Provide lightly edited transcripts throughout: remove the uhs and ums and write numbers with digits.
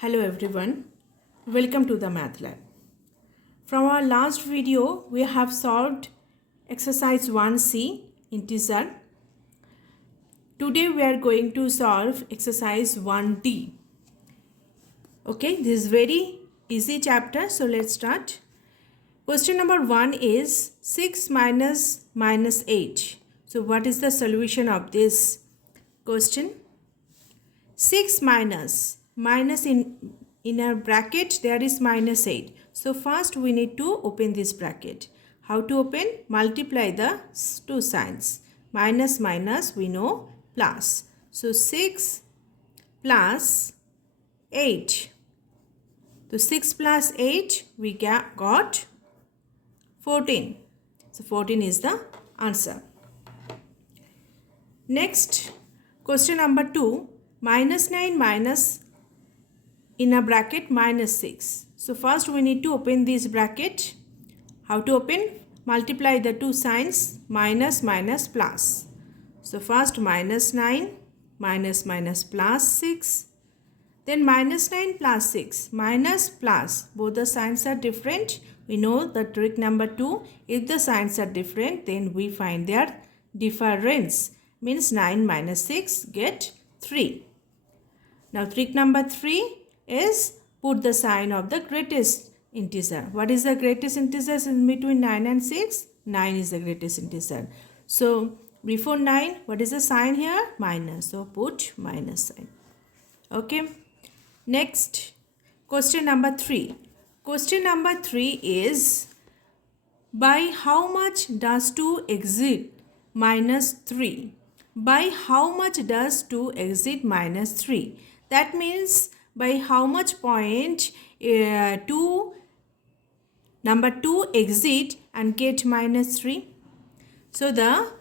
Hello everyone, welcome to the Math Lab. From our last video, we have solved exercise 1C integer. Today we are going to solve exercise 1D. Okay, this is very easy chapter, so let's start. Question number 1 is 6 minus 8. So what is the solution of this question? 6 minus in a bracket there is minus 8. So first we need to open this bracket. How to open? Multiply the two signs. Minus we know plus. So 6 plus 8. So 6 plus 8 we got 14. So 14 is the answer. Next, question number 2. Minus 9 minus in a bracket minus 6. So first we need to open this bracket. How to open? Multiply the two signs minus plus. So first minus 9 minus plus 6. Then minus 9 plus 6 minus plus. Both the signs are different. We know the trick number 2. If the signs are different, then we find their difference. Means 9 minus 6 get 3. Now trick number 3 is put the sign of the greatest integer. What is the greatest integer in between 9 and 6? 9 is the greatest integer. So before 9, what is the sign here? Minus. So put minus sign. Okay. Next, question number 3. Question number 3 is by how much does 2 exceed minus 3? By how much does 2 exceed minus 3? That means by how much point number 2 exit and get minus 3. So the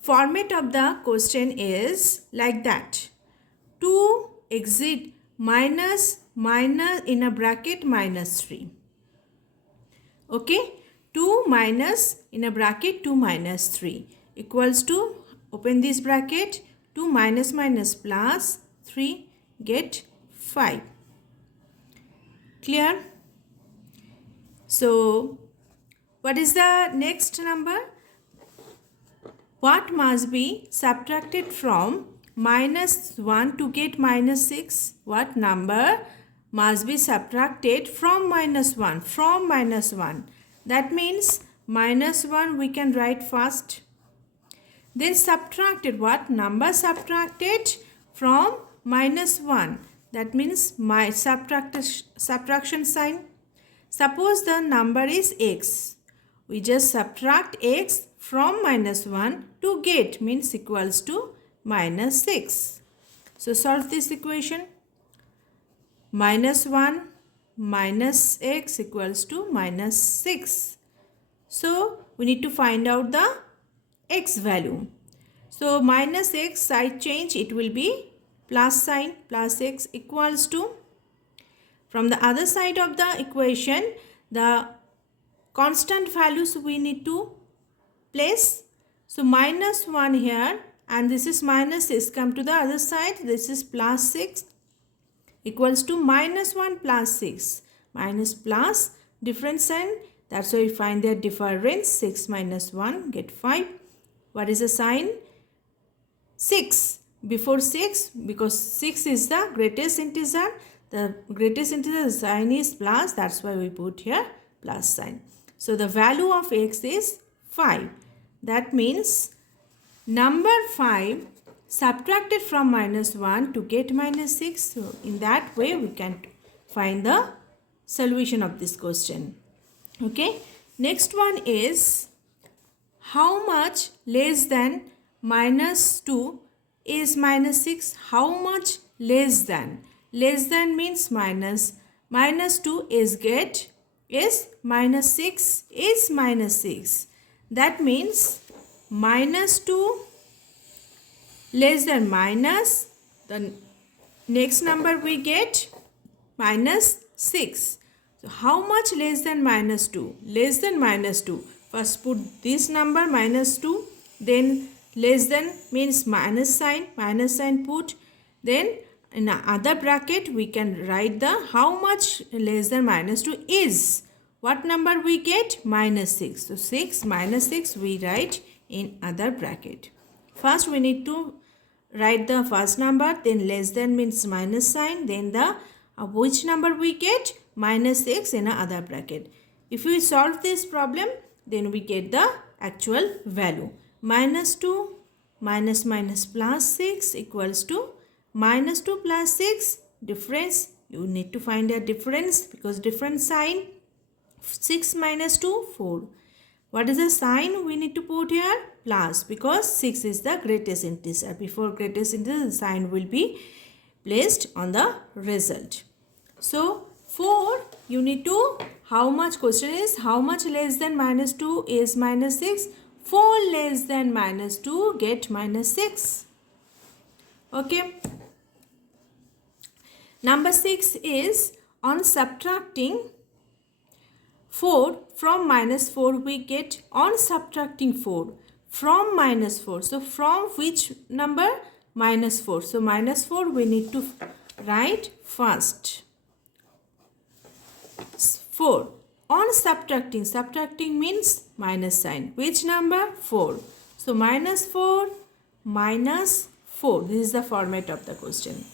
format of the question is like that. 2 exit minus in a bracket minus 3. Okay. 2 minus in a bracket 2 minus 3 equals to, open this bracket, 2 minus plus 3 get 5. Clear? So what is the next number? What must be subtracted from minus 1 to get minus 6? What number must be subtracted from minus 1? From minus 1. That means minus 1 we can write first. Then subtracted. What number subtracted from minus 1? That means my subtraction sign. Suppose the number is x. We just subtract x from minus 1 to get, means equals to minus 6. So solve this equation. Minus 1 minus x equals to minus 6. So we need to find out the x value. So minus x side change, it will be plus sign, plus x equals to, from the other side of the equation, the constant values we need to place. So minus 1 here and this is minus 6, come to the other side, this is plus 6 equals to minus 1 plus 6. Minus plus, different sign, that's why we find their difference. 6 minus 1 get 5. What is the sign? 6. Before 6, because 6 is the greatest integer. The greatest integer sign is plus. That's why we put here plus sign. So the value of x is 5. That means number 5 subtracted from minus 1 to get minus 6. So in that way we can find the solution of this question. Okay. Next one is how much less than minus 2 is minus 6? How much less than? Less than means minus. Minus 2 is minus 6 is minus 6. That means minus 2 less than minus. The next number we get minus 6. So how much less than minus 2? Less than minus 2. First put this number minus 2, then less than means minus sign put, then in the other bracket we can write the how much less than minus 2 is. What number we get? Minus 6. So 6 minus 6 we write in other bracket. First we need to write the first number, then less than means minus sign, then the which number we get? Minus 6 in a other bracket. If we solve this problem, then we get the actual value. Minus 2 minus minus plus 6 equals to minus 2 plus 6 difference. You need to find a difference because different sign. 6 minus 2 4. What is the sign we need to put here? Plus, because 6 is the greatest integer. Before greatest integer, the sign will be placed on the result. So 4 you need to, how much, question is how much less than minus 2 is minus 6? 4 less than minus 2 get minus 6. Okay. Number 6 is on subtracting 4 from minus 4 we get on subtracting 4 from minus 4. So from which number? Minus 4. So minus 4 we need to write first. 4 on subtracting. Subtracting means minus sign. Which number? 4. So minus 4 minus 4. This is the format of the question.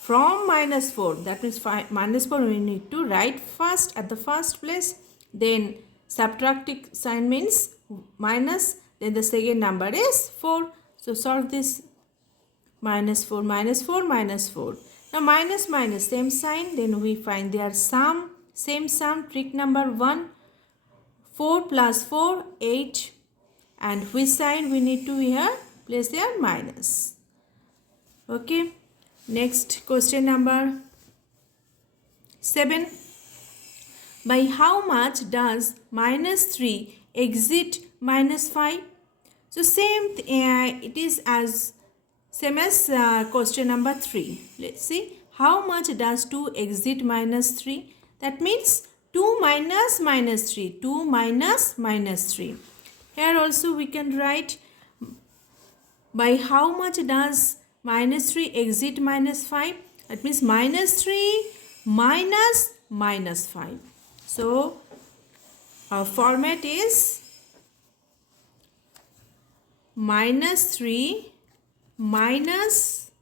From minus 4, that means minus 4 we need to write first at the first place. Then subtracting sign means minus, then the second number is 4. So solve this. Minus 4 minus 4 minus 4. Now minus minus same sign, then we find their sum, same sum, trick number 1. 4 plus 4 8, and which sign we need to here place there? Minus. Okay. Next question number 7. By how much does minus 3 exit minus 5? So same it is as same as question number 3. Let's see. How much does 2 exit minus 3? That means 2 minus minus 3. 2 minus minus 3. Here also we can write by how much does minus 3 exit minus 5? That means minus 3 minus minus 5. So our format is minus 3 minus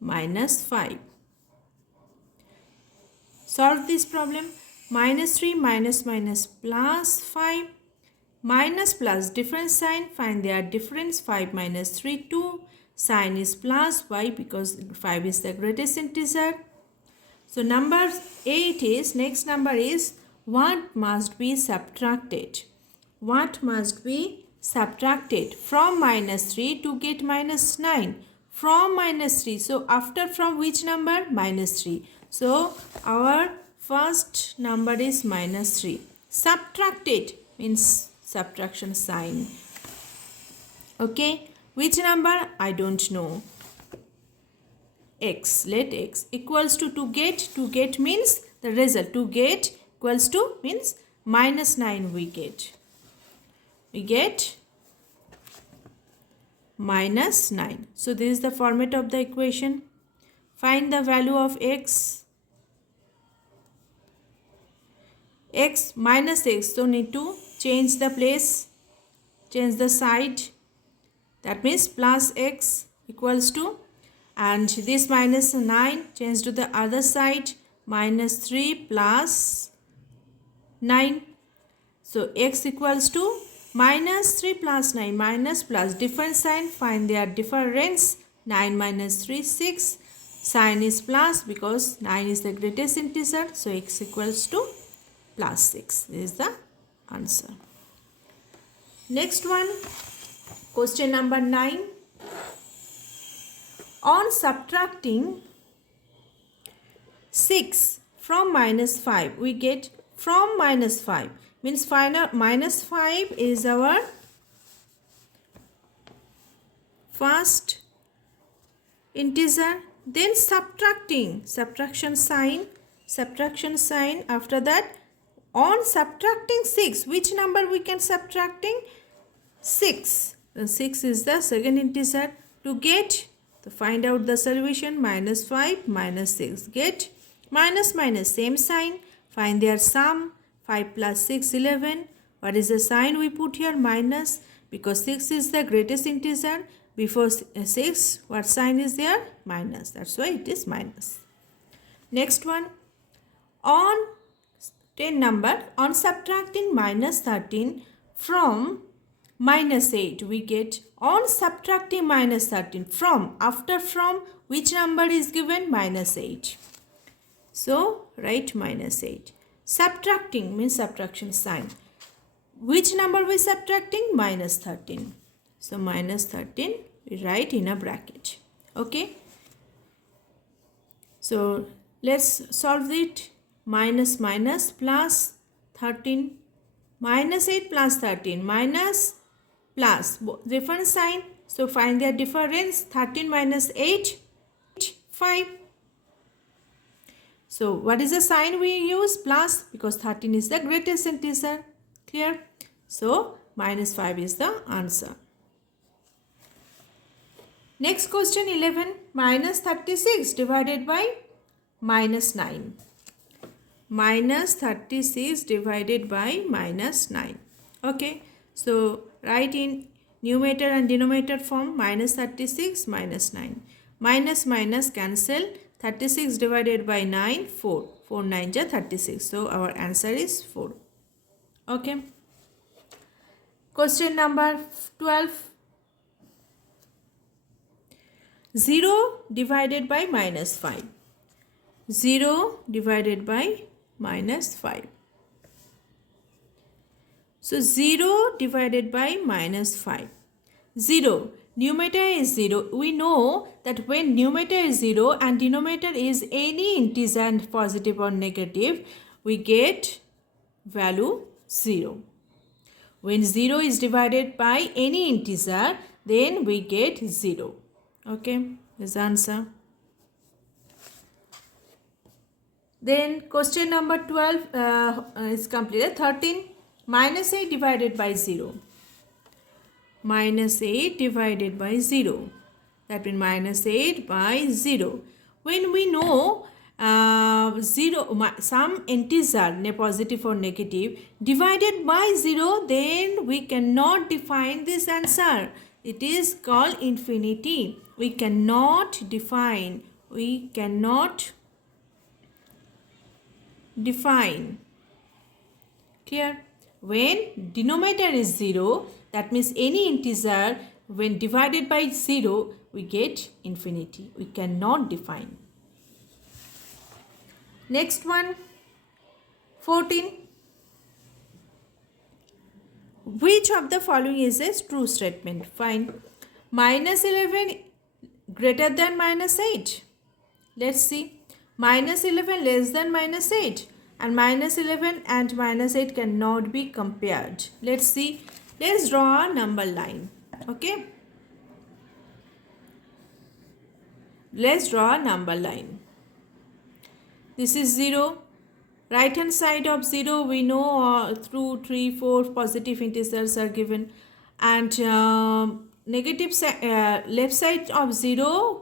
minus 5. Solve this problem. Minus 3 minus minus plus 5. Minus plus different sign. Find their difference. 5 minus 3 2. Sign is plus. Why? Because 5 is the greatest integer. So number 8 is, next number is what must be subtracted? What must be subtracted from minus 3 to get minus 9? From minus 3. So after from which number? Minus 3. So our first number is minus 3. Subtracted means subtraction sign. Okay. Which number? I don't know. X. Let x equals to get means the result. To get equals to means minus 9 we get. We get minus 9. So this is the format of the equation. Find the value of x. X minus x. So need to change the place. Change the side. That means plus x equals to, and this minus 9 change to the other side, minus 3 plus 9. So x equals to minus 3 plus 9, minus plus different sign, find their difference. 9 minus 3 6. Sign is plus because 9 is the greatest integer. So x equals to plus 6. This is the answer. Next one, question number 9. On subtracting 6 from minus 5, we get from minus 5. Means final minus 5 is our first integer. Then subtraction sign. After that, on subtracting 6, which number we can subtracting? 6. Then 6 is the second integer. To get So find out the solution. Minus 5, minus 6. Get minus minus, same sign. Find their sum. 5 plus 6, 11. What is the sign we put here? Minus. Because 6 is the greatest integer. Before 6, what sign is there? Minus. That's why it is minus. Next one. On 10 number, on subtracting minus 13 from minus 8, we get on subtracting minus 13 from, after from, which number is given? Minus 8. So write minus 8. Subtracting means subtraction sign. Which number we subtracting? Minus 13. So minus 13 we write in a bracket. Okay. So let's solve it. Minus minus plus 13. Minus 8 plus 13. Minus plus. Different sign. So find their difference. 13 minus 8. 5. So what is the sign we use? Plus, because 13 is the greatest integer. Clear? So minus 5 is the answer. Next question 11. Minus 36 divided by minus 9. Minus 36 divided by minus 9. Okay. So write in numerator and denominator form. Minus 36 minus 9. Minus minus cancel. 36 divided by 9, 4. 4 9 is 36. So our answer is 4. Okay. Question number 12. 0 divided by minus 5. 0 divided by minus 5. So 0 divided by minus 5. 0. Numerator is 0. We know that when numerator is 0 and denominator is any integer, positive or negative, we get value 0. When 0 is divided by any integer, then we get 0. Okay, this answer. Then question number 12 is completed. 13. Minus 8 divided by 0. Minus 8 divided by 0. That means minus 8 by 0. When we know 0, some integer, positive or negative, divided by 0, then we cannot define this answer. It is called infinity. We cannot define. We cannot define. Clear? When denominator is 0, that means any integer, when divided by 0, we get infinity. We cannot define. Next one, 14. Which of the following is a true statement? Find. Minus 11 greater than minus 8. Let's see. Minus 11 less than minus 8. And minus 11 and minus 8 cannot be compared. Let's see. Let's draw a number line. Okay. Let's draw a number line. This is 0. Right hand side of 0 we know through 3, 4 positive integers are given. And negative left side of 0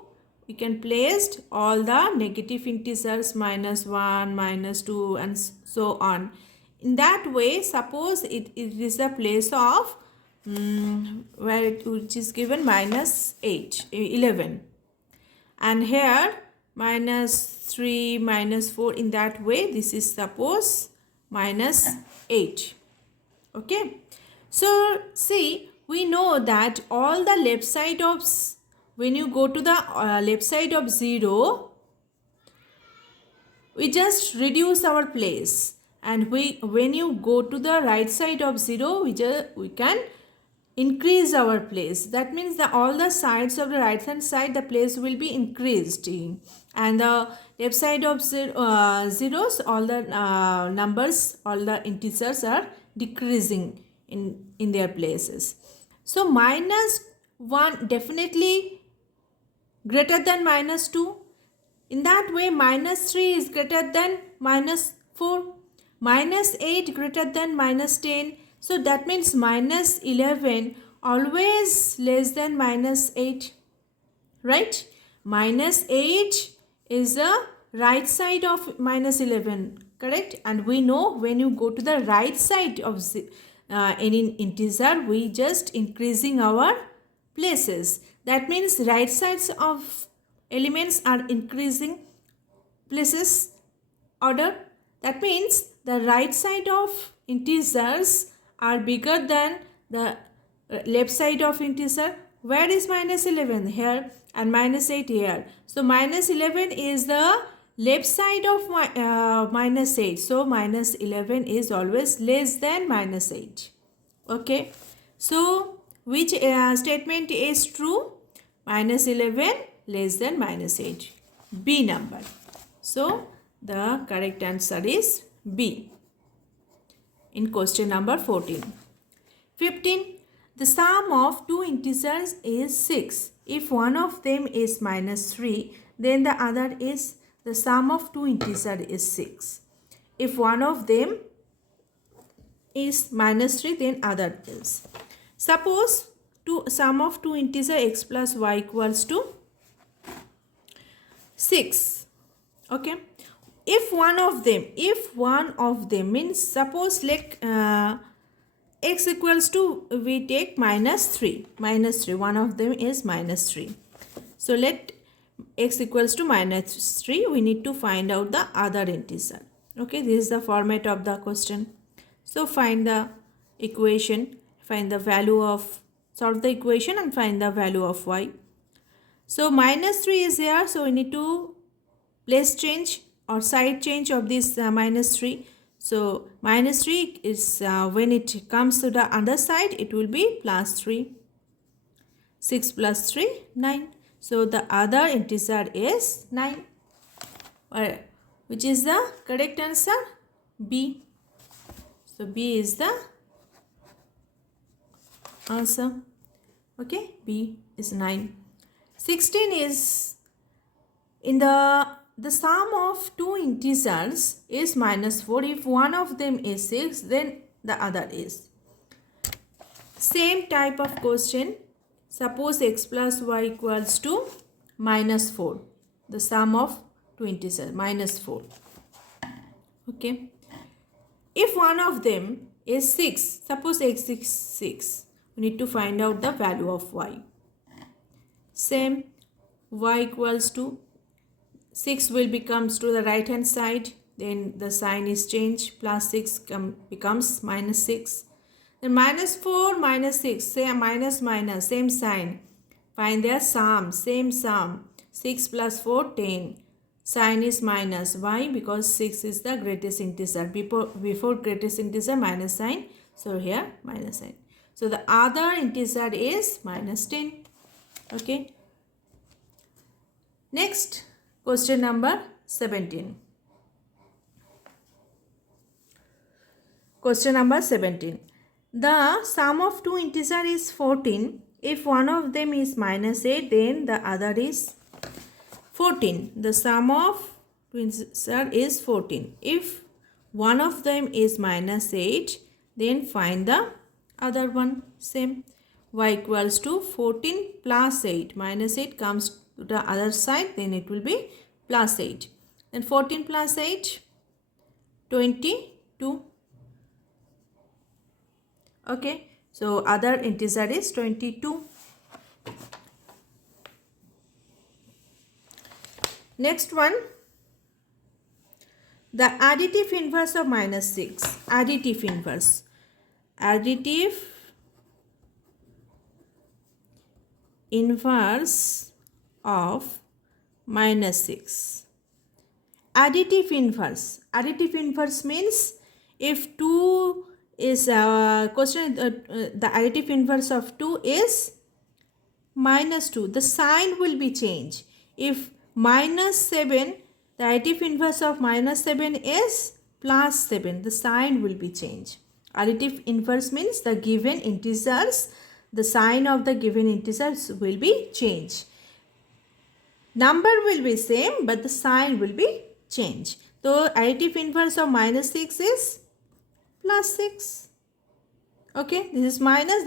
we can place all the negative integers, minus 1, minus 2 and so on. In that way, suppose it is the place of which is given minus 8, 11. And here minus 3, minus 4, in that way this is suppose minus 8. Okay. So see, we know that all the left side of, when you go to the left side of 0, we just reduce our place. And when you go to the right side of 0, we can increase our place. That means that all the sides of the right hand side, the place will be increased. And the left side of zeros, all the numbers, all the integers are decreasing in their places. So minus 1 definitely greater than minus 2. In that way, minus 3 is greater than minus 4. Minus 8 greater than minus 10. So that means minus 11 always less than minus 8. Right? minus 8 is the right side of minus 11, correct? And we know when you go to the right side of any integer, we just increasing our places. That means right sides of elements are increasing places order. That means the right side of integers are bigger than the left side of integer. Where is minus 11? Here, and minus 8 here. So minus 11 is the left side of minus 8. So minus 11 is always less than minus 8. Okay. So which statement is true? Minus 11 less than minus 8. B number. So the correct answer is B in question number 14. 15. The sum of two integers is 6. If one of them is minus 3, then the other is the sum of two integers is 6. If one of them is minus 3, then other is. Suppose sum of two integers x plus y equals to 6. Okay. If one of them means, suppose like x equals to, we take minus 3, one of them is minus 3. So let x equals to minus 3, we need to find out the other integer. Okay, this is the format of the question. So find the equation, find the value of, solve the equation and find the value of y. So minus 3 is here, so we need to place change or side change of this minus 3. So minus 3 is when it comes to the other side, it will be plus 3. 6 plus 3, 9. So the other integer is 9. Which is the correct answer? B. So B is the answer. Okay, B is 9. 16 is in the sum of two integers is minus 4. If one of them is 6, then the other is. Same type of question. Suppose x plus y equals to minus 4. The sum of two integers, minus 4. Okay. If one of them is 6, suppose x is 6, we need to find out the value of y. Same, y equals to 6 will becomes to the right hand side, then the sign is changed, plus 6 becomes minus 6. Then minus 4 minus 6, say minus minus, same sign. Find their sum, same sum. 6 plus 4, 10. Sign is minus. Why? Because 6 is the greatest integer. Before greatest integer, minus sign. So here minus sign. So the other integer is minus 10. Okay. Next, question number 17. Question number 17. The sum of two integers is 14. If one of them is minus 8, then the other is 14. The sum of two integers is 14. If one of them is minus 8, then find the other one. Same. Y equals to 14 plus 8. Minus 8 comes to the other side, then it will be plus 8. Then 14 plus 8, 22. Okay, so other integer is 22. Next one, the additive inverse of minus 6. Additive inverse. Additive inverse of minus 6. Additive inverse. Additive inverse means if 2 is the additive inverse of 2 is minus 2. The sign will be changed. If minus 7, the additive inverse of minus 7 is plus 7. The sign will be changed. Additive inverse means the given integers, the sign of the given integers will be changed. Number will be same, but the sign will be changed. So additive inverse of minus 6 is plus 6. Okay, this is minus,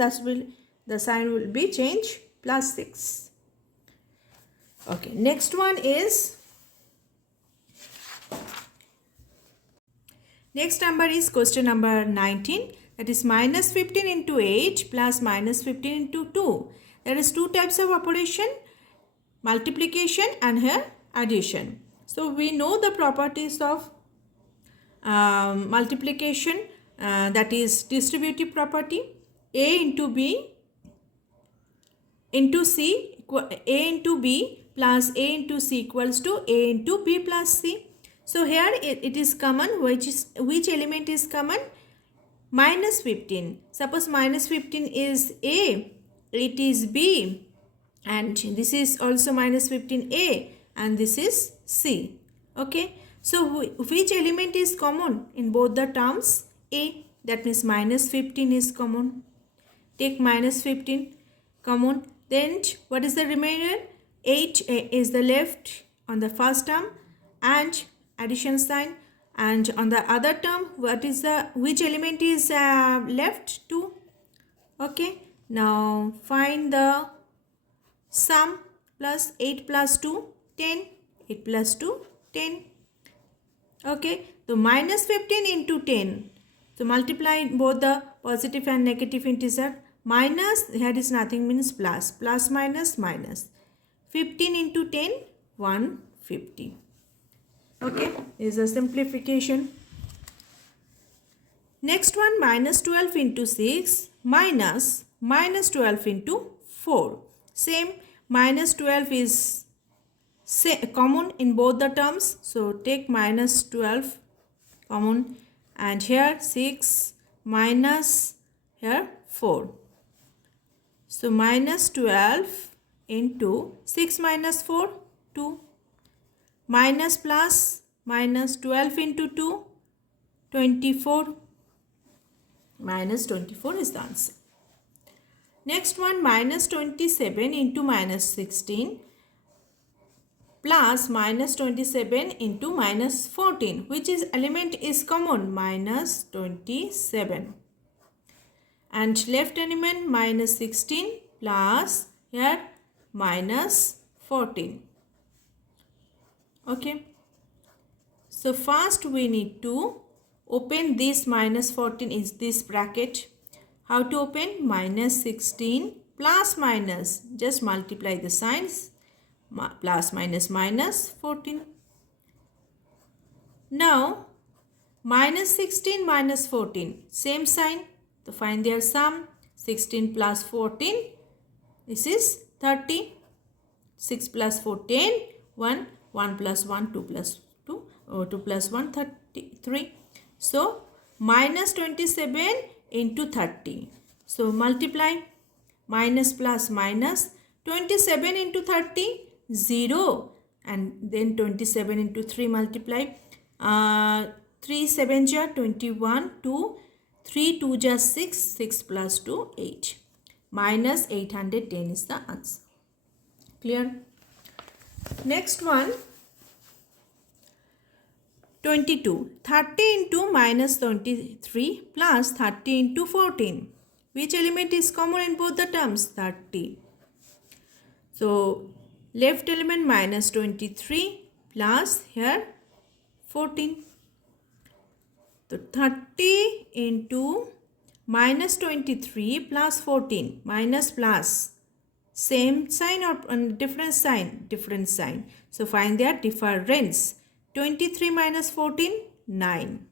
the sign will be changed, plus 6. Okay, next one is, next number is question number 19, that is minus 15 into 8 plus minus 15 into 2. There is two types of operation, multiplication and here addition. So we know the properties of multiplication, that is distributive property. A into B into C, A into B plus A into C equals to A into B plus C. So here it is common. Which element is common? Minus 15. Suppose minus 15 is A, it is B, and this is also minus 15A, and this is C. Okay. So which element is common in both the terms? A. That means minus 15 is common. Take minus 15 common. Then what is the remainder? 8 is the left on the first term and addition sign. And on the other term, which element is left? 2. Okay. Now find the sum. Plus 8 plus 2, 10. 8 plus 2, 10. Okay. So minus 15 into 10. So multiply both the positive and negative integer. Minus, here is nothing, means plus. Plus minus minus. 15 into 10, 150. Okay, is a simplification. Next one, minus 12 into 6 minus 12 into 4. Same, minus 12 is common in both the terms. So take minus 12 common, and here 6 minus here 4. So minus 12 into 6 minus 4, 2. Minus plus minus 12 into 2, 24. Minus 24 is the answer. Next one, minus 27 into minus 16 plus minus 27 into minus 14. Which element is common? Minus 27. And left element minus 16 plus here minus 14. Okay. So first we need to open this minus 14 is this bracket. How to open? Minus 16 plus minus. Just multiply the signs. Plus minus minus 14. Now minus 16 minus 14. Same sign. To find their sum, 16 plus 14, this is 30. 6 plus 14, 1. 1 plus 1, 2 plus 2, 2 plus 1, 33. So minus 27 into 30. So multiply minus plus minus 27 into 30, 0. And then 27 into 3 multiply. 3 7 ja 21, 2. 3 2 ja 6, 6 plus 2, 8. Minus 810 is the answer. Clear? Next one, 22. 30 into minus 23 plus 30 into 14. Which element is common in both the terms? 30. So, left element minus 23 plus here 14. So 30 into minus 23 plus 14. Minus plus. Same sign or different sign? Different sign. So find their difference. 23 minus 14, 9.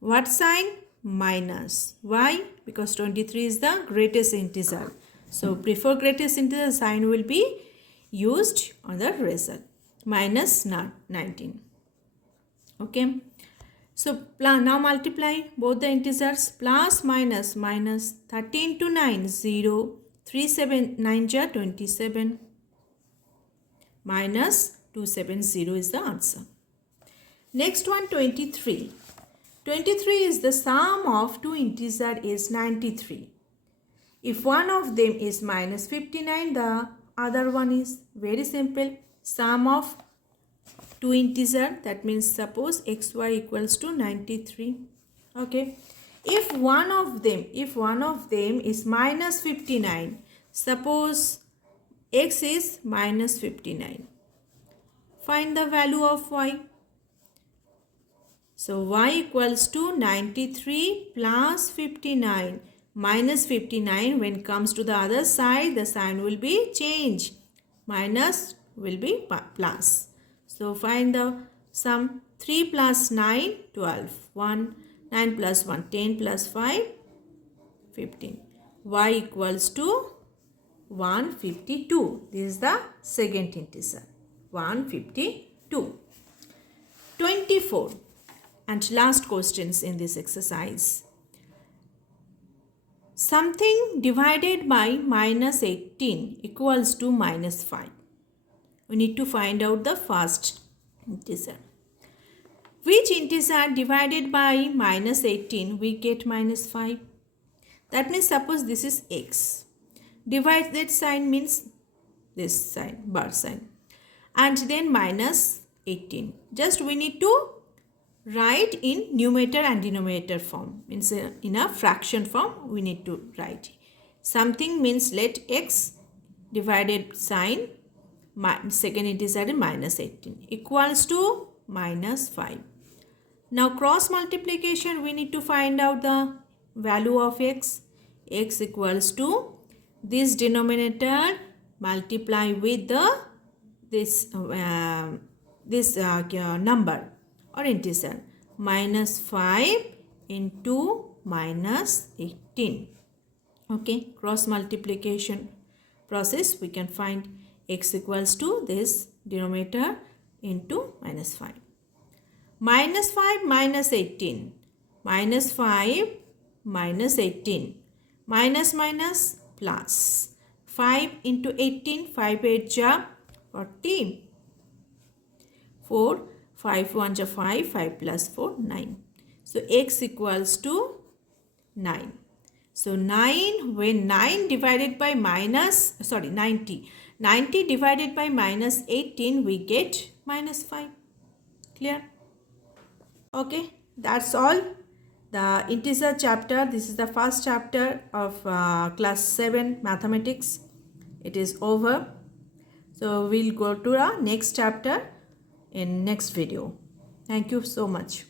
What sign? Minus. Why? Because 23 is the greatest integer. So before greatest integer, sign will be used on the result. Minus 19. Okay. So now multiply both the integers. Plus minus minus 30 into 9, 0. 3 7 9 ja 27. Minus 270 is the answer. Next one, 23. 23 is the sum of two integers is 93. If one of them is minus 59, the other one is very simple. Sum of two integer, that means suppose xy equals to 93. Okay. If one of them is minus 59, suppose x is minus 59. Find the value of y. So y equals to 93 plus 59 minus 59. When it comes to the other side, the sign will be changed. Minus will be plus. So find the sum. 3 plus 9, 12. 1, 9 plus 1, 10 plus 5, 15. Y equals to 152. This is the second integer. 152. 24. And last questions in this exercise. Something divided by minus 18 equals to minus 5. We need to find out the first integer. Which integer divided by minus 18 we get minus 5? That means suppose this is x. Divide that sign means this sign, bar sign. And then minus 18. Just we need to write in numerator and denominator form. Means in a fraction form we need to write. Something means let x divided sign, second integer minus 18 equals to minus 5. Now cross multiplication, we need to find out the value of x. X equals to this denominator multiply with the this number or integer, minus 5 into minus 18. Okay, cross multiplication process, we can find x equals to this denominator into minus 5. Minus 5 minus 18. Minus 5 minus 18. Minus minus plus. 5 into 18. 5 8 ja 40. 4. 5 1 ja 5. 5 plus 4 9. So x equals to 9. So 9, when 9 divided by 90. 90 divided by minus 18, we get minus 5. Clear? Okay, that's all. The integer chapter, this is the first chapter of class 7 mathematics. It is over. So we'll go to the next chapter in next video. Thank you so much.